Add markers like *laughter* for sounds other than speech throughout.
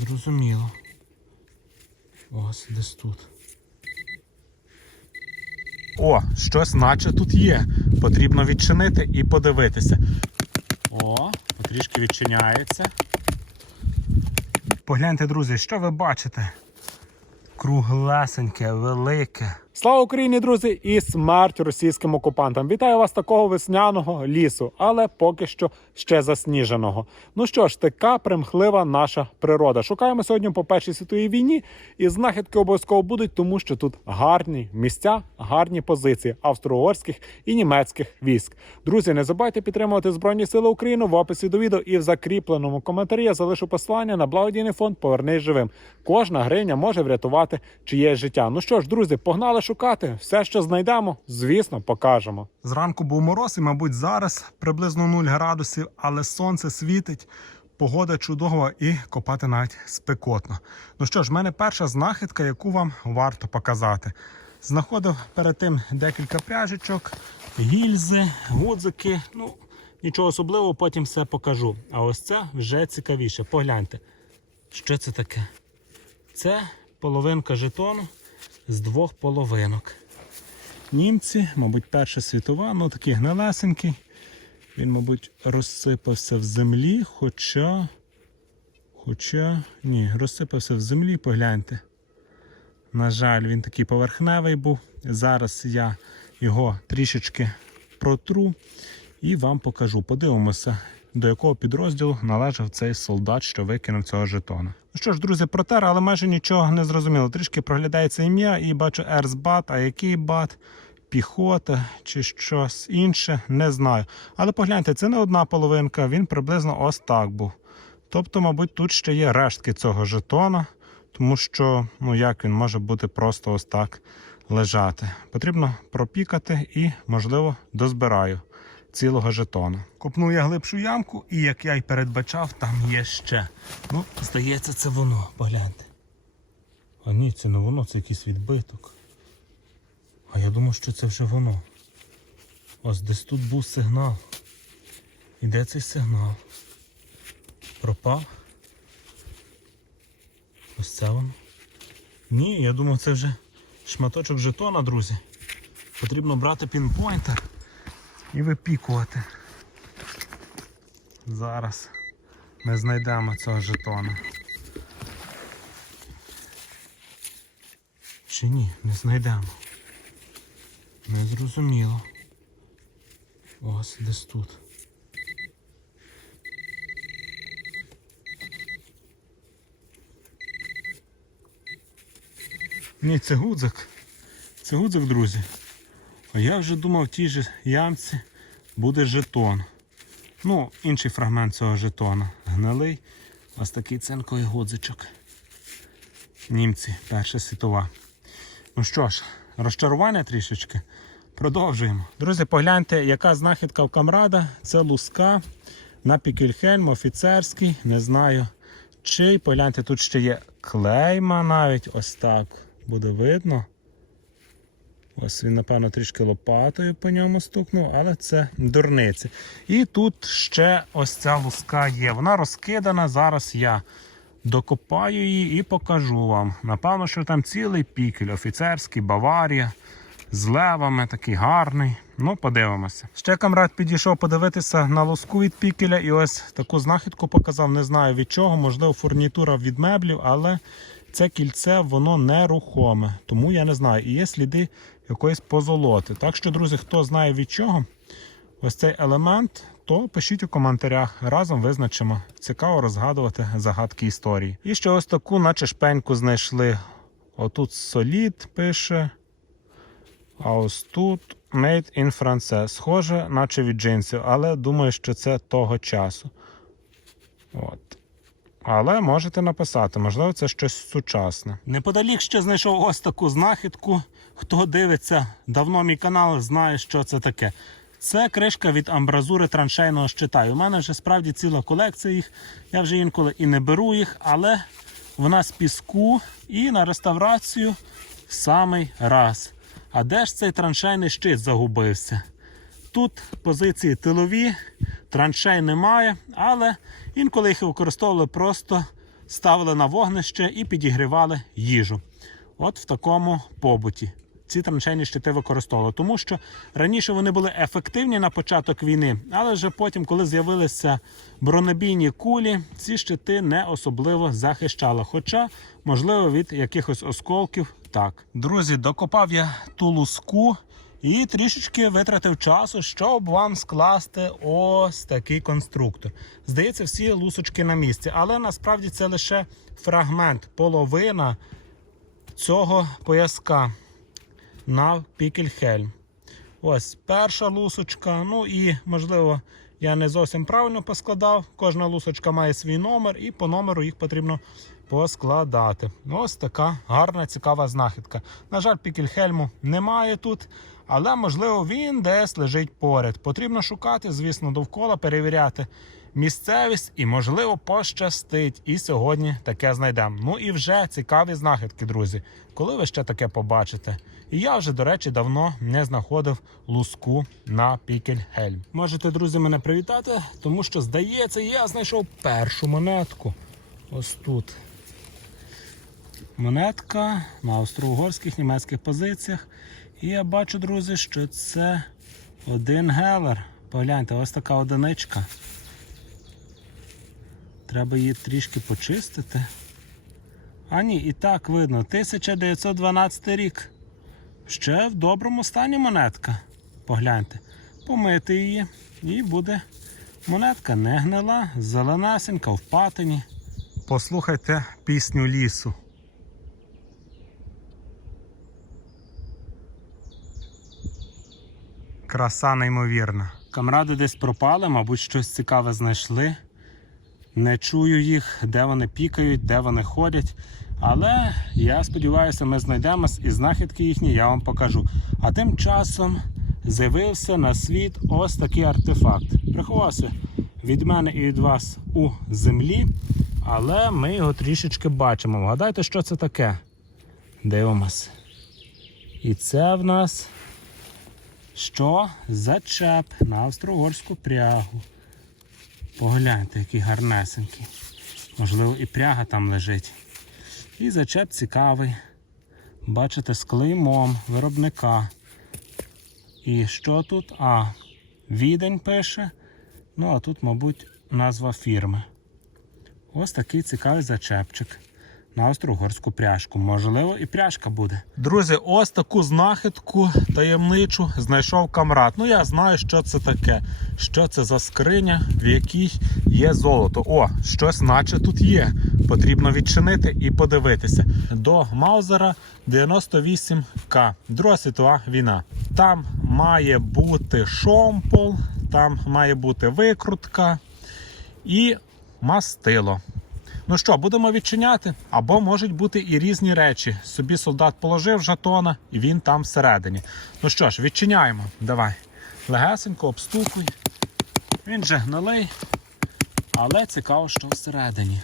зрозуміло. Ось десь тут. О, щось наче тут є. Потрібно відчинити і подивитися. О, потрішки відчиняється. Погляньте, друзі, що ви бачите? Круглесеньке, велике. Слава Україні, друзі, і смерть російським окупантам. Вітаю вас такого весняного лісу, але поки що ще засніженого. Ну що ж, така примхлива наша природа. Шукаємо сьогодні по першій світовій війні, і знахідки обов'язково будуть, тому що тут гарні місця, гарні позиції австро-угорських і німецьких військ. Друзі, не забувайте підтримувати Збройні Сили України в описі до відео і в закріпленому коментарі я залишу посилання на благодійний фонд Повернись живим. Кожна гривня може врятувати чиєсь життя. Ну що ж, друзі, погнали шукати. Все, що знайдемо, звісно, покажемо. Зранку був мороз, і, мабуть, зараз приблизно 0 градусів, але сонце світить. Погода чудова і копати навіть спекотно. Ну що ж, в мене перша знахідка, яку вам варто показати. Знаходив перед тим декілька пряжечок, гільзи, гудзики. Ну, нічого особливого, потім все покажу. А ось це вже цікавіше. Погляньте, що це таке? Це половинка жетону з двох половинок. Німці, мабуть, Перша світова, ну такий гнилесенький. Він, мабуть, розсипався в землі, хоча. Хоча. Ні, розсипався в землі, погляньте. На жаль, він такий поверхневий був. Зараз я його трішечки протру і вам покажу. Подивимося, до якого підрозділу належав цей солдат, що викинув цього жетона. Ну що ж, друзі, протер, але майже нічого не зрозуміло. Трішки проглядається ім'я і бачу Ерсбат, а який бат, піхота чи щось інше, не знаю. Але погляньте, це не одна половинка, він приблизно ось так був. Тобто, мабуть, тут ще є рештки цього жетона, тому що, ну як він може бути просто ось так лежати. Потрібно пропікати і, можливо, дозбираю цілого жетона. Копнув я глибшу ямку, і як я й передбачав, там є ще. Ну, здається, це воно, погляньте. А ні, це не воно, це якийсь відбиток. А я думав, що це вже воно. Ось десь тут був сигнал. І де цей сигнал? Пропав? Ось це воно. Ні, я думав, це вже шматочок жетона, друзі. Потрібно брати пінпойнтер і випікувати. Зараз ми знайдемо цього жетона. Чи ні, не знайдемо. Не зрозуміло. Ось десь тут. Ні, це гудзик. Це гудзик, друзі. Я вже думав, в тій же ямці буде жетон. Ну, інший фрагмент цього жетона. Гнилий. Ось такий цинковий гудзичок. Німці, Перша світова. Ну що ж, розчарування трішечки. Продовжуємо. Друзі, погляньте, яка знахідка в камрада. Це луска на Пікельхельм, офіцерський. Не знаю чий. Погляньте, тут ще є клейма навіть. Ось так буде видно. Ось він, напевно, трішки лопатою по ньому стукнув, але це дурниці. І тут ще ось ця луска є. Вона розкидана. Зараз я докопаю її і покажу вам. Напевно, що там цілий пікель, офіцерський, Баварія, з левами, такий гарний. Ну, подивимося. Ще камрад підійшов подивитися на лоску від пікеля і ось таку знахідку показав. Не знаю від чого, можливо, фурнітура від меблів, але це кільце воно нерухоме. Тому я не знаю. І є сліди якоїсь позолоти. Так що, друзі, хто знає від чого ось цей елемент, то пишіть у коментарях. Разом визначимо. Цікаво розгадувати загадки історії. І ще ось таку, наче шпеньку знайшли. Отут солід пише. А ось тут Made in France. Схоже, наче від джинсів, але думаю, що це того часу. От. Але можете написати, можливо, це щось сучасне. Неподалік ще знайшов ось таку знахідку. Хто дивиться давно мій канал, знає, що це таке. Це кришка від амбразури траншейного щита. У мене вже справді ціла колекція їх. Я вже інколи і не беру їх, але вона з піску і на реставрацію самий раз. А де ж цей траншейний щит загубився? Тут позиції тилові, траншей немає, але інколи їх використовували просто ставили на вогнище і підігрівали їжу. От в такому побуті. Ці траншейні щити використовували, тому що раніше вони були ефективні на початок війни, але вже потім, коли з'явилися бронебійні кулі, ці щити не особливо захищали. Хоча, можливо, від якихось осколків так. Друзі, докопав я ту луску і трішечки витратив часу, щоб вам скласти ось такий конструктор. Здається, всі лусочки на місці, але насправді це лише фрагмент, половина цього пояска на Пікельхельм. Ось перша лусочка. Ну і, можливо, я не зовсім правильно поскладав. Кожна лусочка має свій номер, і по номеру їх потрібно поскладати. Ось така гарна, цікава знахідка. На жаль, Пікельхельму немає тут, але можливо він десь лежить поряд. Потрібно шукати, звісно, довкола, перевіряти місцевість і, можливо, пощастить. І сьогодні таке знайдемо. Ну і вже цікаві знахідки, друзі. Коли ви ще таке побачите? І я вже, до речі, давно не знаходив луску на Пікельхельм. Можете, друзі, мене привітати, тому що, здається, я знайшов першу монетку. Ось тут. Монетка на австро-угорських німецьких позиціях. І я бачу, друзі, що це один гелер. Погляньте, ось така одиничка. Треба її трішки почистити. А ні, і так видно, 1912 рік. Ще в доброму стані монетка. Погляньте. Помити її і буде монетка не гнила, зеленасенька, в патині. Послухайте пісню лісу. Краса неймовірна. Камради десь пропали, мабуть, щось цікаве знайшли. Не чую їх, де вони пікають, де вони ходять. Але я сподіваюся, ми знайдемось і знахідки їхні я вам покажу. А тим часом з'явився на світ ось такий артефакт. Приховався від мене і від вас у землі, але ми його трішечки бачимо. Вгадайте, що це таке? Дивимось. І це в нас що? Зачеп на австро-угорську прягу. Погляньте, який гарнесенький. Можливо, і пряга там лежить. І зачеп цікавий. Бачите, з клеймом виробника. І що тут? А, відень пише. Ну, а тут, мабуть, назва фірми. Ось такий цікавий зачепчик. На австро-угорську пряжку. Можливо, і пряжка буде. Друзі, ось таку знахідку таємничу знайшов камрад. Ну, я знаю, що це таке. Що це за скриня, в якій є золото. О, щось наче тут є. Потрібно відчинити і подивитися. До Маузера 98К. Друга світова війна. Там має бути шомпол, там має бути викрутка і мастило. Ну що, будемо відчиняти? Або можуть бути і різні речі. Собі солдат положив жетона, і він там всередині. Ну що ж, відчиняємо. Давай. Легесенько, обстукуй. Він же гнилий, але цікаво, що всередині.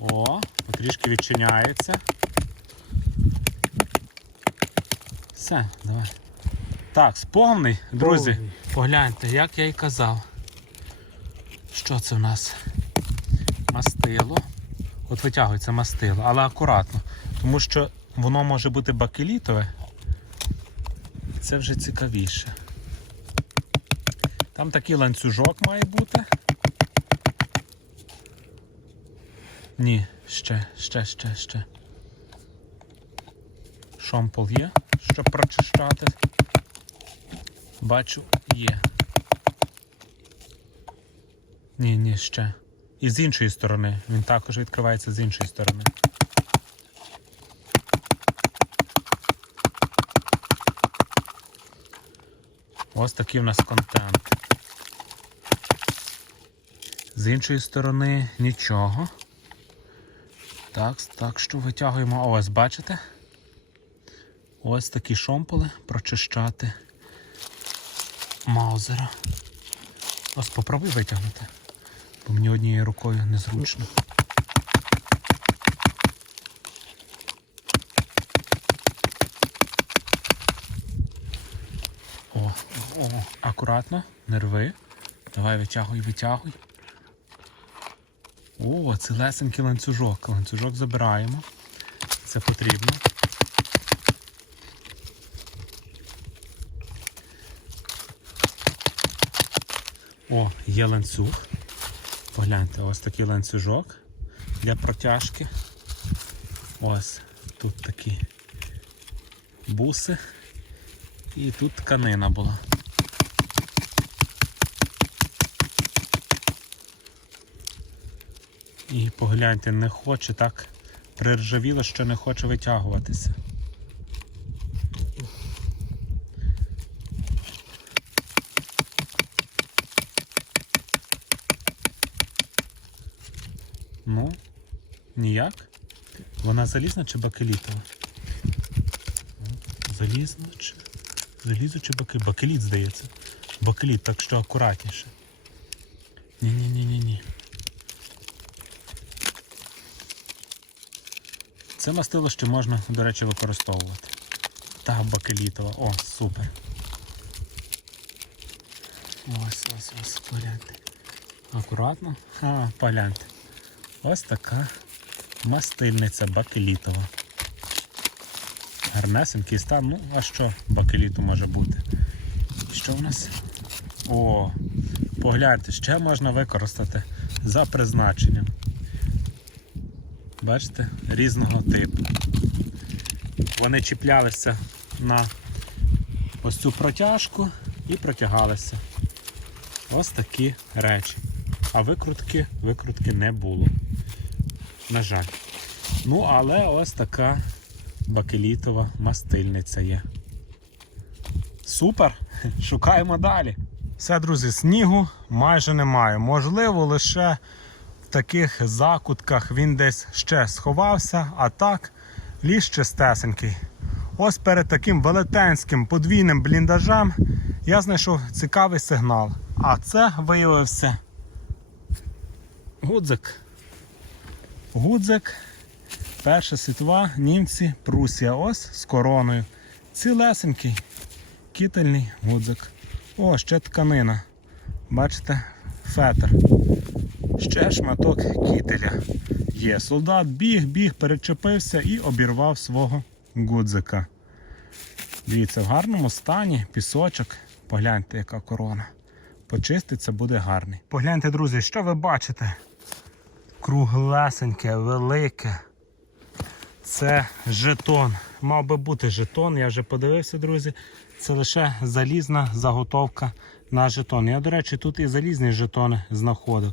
О, потрішки відчиняється. Все, давай. Так, сповний, друзі. Повний. Погляньте, як я і казав. Що це в нас? Мастило. От витягується мастило, але акуратно. Тому що воно може бути бакелітове. Це вже цікавіше. Там такий ланцюжок має бути. Ні, ще, ще, ще, ще. Шомпол є, щоб прочищати. Бачу, є. Ні, ні, ще. І з іншої сторони. Він також відкривається з іншої сторони. Ось такий в нас контент. З іншої сторони нічого. Так, так що витягуємо. Ось, бачите? Ось такі шомполи прочищати маузера. Ось попробуй витягнути, бо мені однією рукою незручно. О, о, акуратно, не рви. Давай витягуй, витягуй. О, це лесенький ланцюжок. Ланцюжок забираємо. Це потрібно. О, є ланцюг. Погляньте, ось такий ланцюжок для протяжки. Ось тут такі буси. І тут тканина була. І погляньте, не хоче так приржавіло, що не хоче витягуватися. Ну, ніяк. Залізна чи бакелітова? Залізна чи. Залізо чи бакеліт? Бакеліт, здається. Бакеліт, так що акуратніше. Ні-ні-ні-ні-ні. Це мастило ще можна, до речі, використовувати. Та бакелітова. О, супер. Ось, ось, ось, погляньте. Акуратно. А, погляньте. Ось така мастильниця бакелітова. Гарнесенький стан. Ну, а що бакеліту може бути? Що в нас? О, погляньте, ще можна використати за призначенням. Бачите, різного типу. Вони чіплялися на ось цю протяжку і протягалися. Ось такі речі. А викрутки, викрутки не було. На жаль. Ну, але ось така бакелітова мастильниця є. Супер! *laughs* Шукаємо далі. Все, друзі, снігу майже немає. Можливо, лише в таких закутках він десь ще сховався, а так ліс чистесенький. Ось перед таким велетенським подвійним бліндажем я знайшов цікавий сигнал. А це виявився гудзик. Гудзик. Перша світова, німці, Прусія. Ось з короною. Цілесенький, кітельний гудзик. О, ще тканина. Бачите, фетр. Ще шматок кітеля є. Солдат біг, біг, перечепився і обірвав свого гудзика. Дивіться, в гарному стані, пісочок. Погляньте, яка корона. Почиститься буде гарний. Погляньте, друзі, що ви бачите? Круглесеньке, велике. Це жетон. Мав би бути жетон, я вже подивився, друзі. Це лише залізна заготовка на жетон. Я, до речі, тут і залізні жетони знаходив.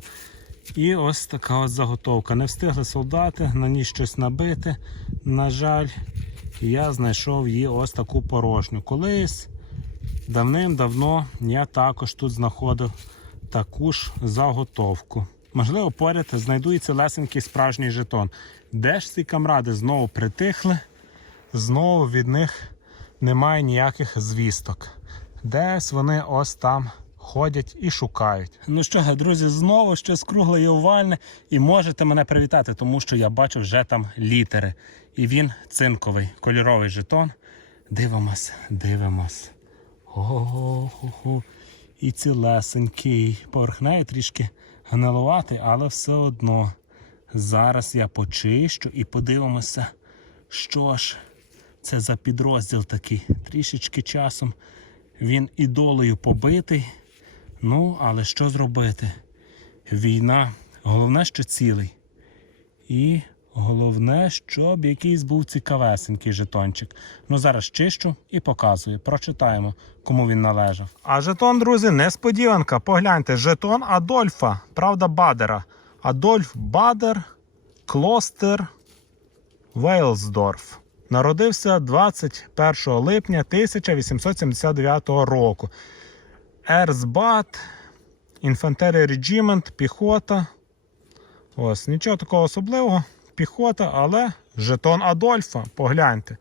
І ось така ось заготовка. Не встигли солдати на ній щось набити. На жаль, я знайшов її ось таку порожню. Колись давним-давно я також тут знаходив таку ж заготовку. Можливо, поряд знайду і цілесенький справжній жетон. Де ж ці камради знову притихли, знову від них немає ніяких звісток. Десь вони ось там ходять і шукають. Ну що, друзі, знову щось кругле і овальне, і можете мене привітати, тому що я бачу вже там літери. І він цинковий, кольоровий жетон. Дивимось, дивимось. Ого-го. І цілесенький. Поверхнею трішки гнилуватий, але все одно. Зараз я почищу і подивимося, що ж це за підрозділ такий. Трішечки часом він ідолею побитий. Ну, але що зробити? Війна. Головне, що цілий. І головне, щоб якийсь був цікавесенький жетончик. Ну, зараз чищу і показую. Прочитаємо, кому він належав. А жетон, друзі, несподіванка. Погляньте, жетон Адольфа, правда, Бадера. Адольф Бадер, Клостер, Вейлсдорф. Народився 21 липня 1879 року. Ерсбат, Інфантерія Регімент, піхота. Ось, нічого такого особливого. Піхота, але жетон Адольфа. Погляньте.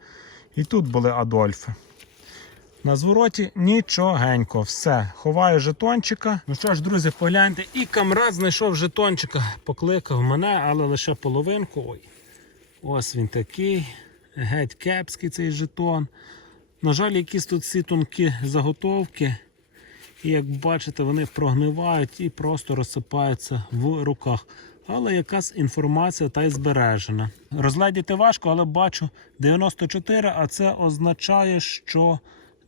І тут були Адольфи. На звороті нічогенько. Все. Ховаю жетончика. Ну що ж, друзі, погляньте. І камрад знайшов жетончика. Покликав мене, але лише половинку. Ой. Ось він такий. Геть кепський цей жетон. На жаль, якісь тут всі тонкі заготовки. І як бачите, вони прогнивають і просто розсипаються в руках. Але якась інформація та й збережена. Розгледіти важко, але бачу 94, а це означає, що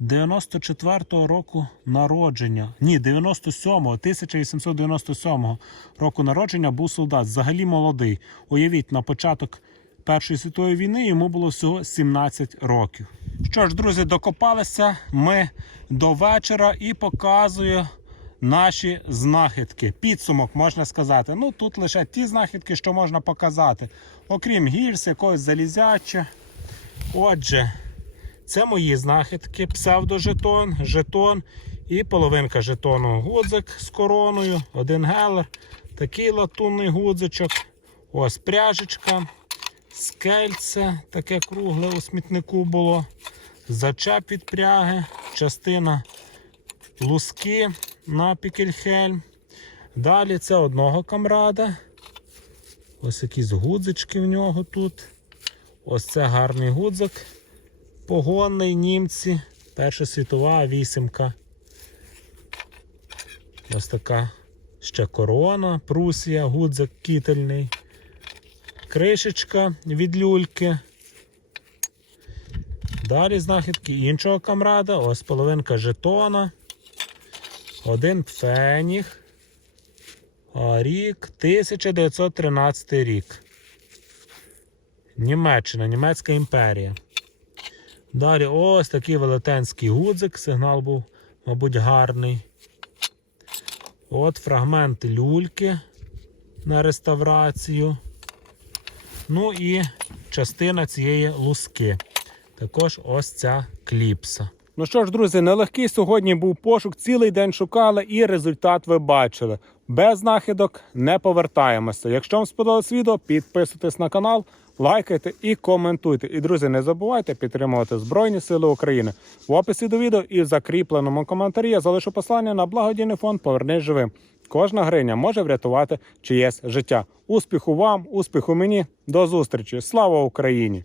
94-го року народження. Ні, 97-го, 1897 року народження був солдат. Взагалі молодий. Уявіть, на початок Першої світової війни йому було всього 17 років. Що ж, друзі, докопалися ми до вечора і показую наші знахідки. Підсумок можна сказати. Ну тут лише ті знахідки, що можна показати. Окрім гільз, якогось залізяча. Отже, це мої знахідки, псевдожетон, жетон і половинка жетону. Гудзик з короною, один гелер, такий латунний гудзичок, ось пряжечка, скельце, таке кругле у смітнику було, зачеп від пряги, частина луски на пікельхельм. Далі це одного камрада. Ось якісь гудзички в нього тут. Ось це гарний гудзик. Погонний німці. Перша світова вісімка. Ось така ще корона, Прусія, гудзик кітельний. Кришечка від люльки. Далі знахідки іншого камрада. Ось половинка жетона. Один пфеніг. Рік 1913 рік. Німеччина, Німецька імперія. Далі ось такий велетенський гудзик. Сигнал був, мабуть, гарний. От фрагмент люльки на реставрацію. Ну і частина цієї луски. Також ось ця кліпса. Ну що ж, друзі, нелегкий сьогодні був пошук. Цілий день шукали і результат ви бачили. Без знахідок не повертаємося. Якщо вам сподобалось відео, підписуйтесь на канал, лайкайте і коментуйте. І, друзі, не забувайте підтримувати Збройні Сили України. В описі до відео і в закріпленому коментарі я залишу послання на благодійний фонд Повернись живим. Кожна гриня може врятувати чиєсь життя. Успіху вам, успіху мені. До зустрічі! Слава Україні!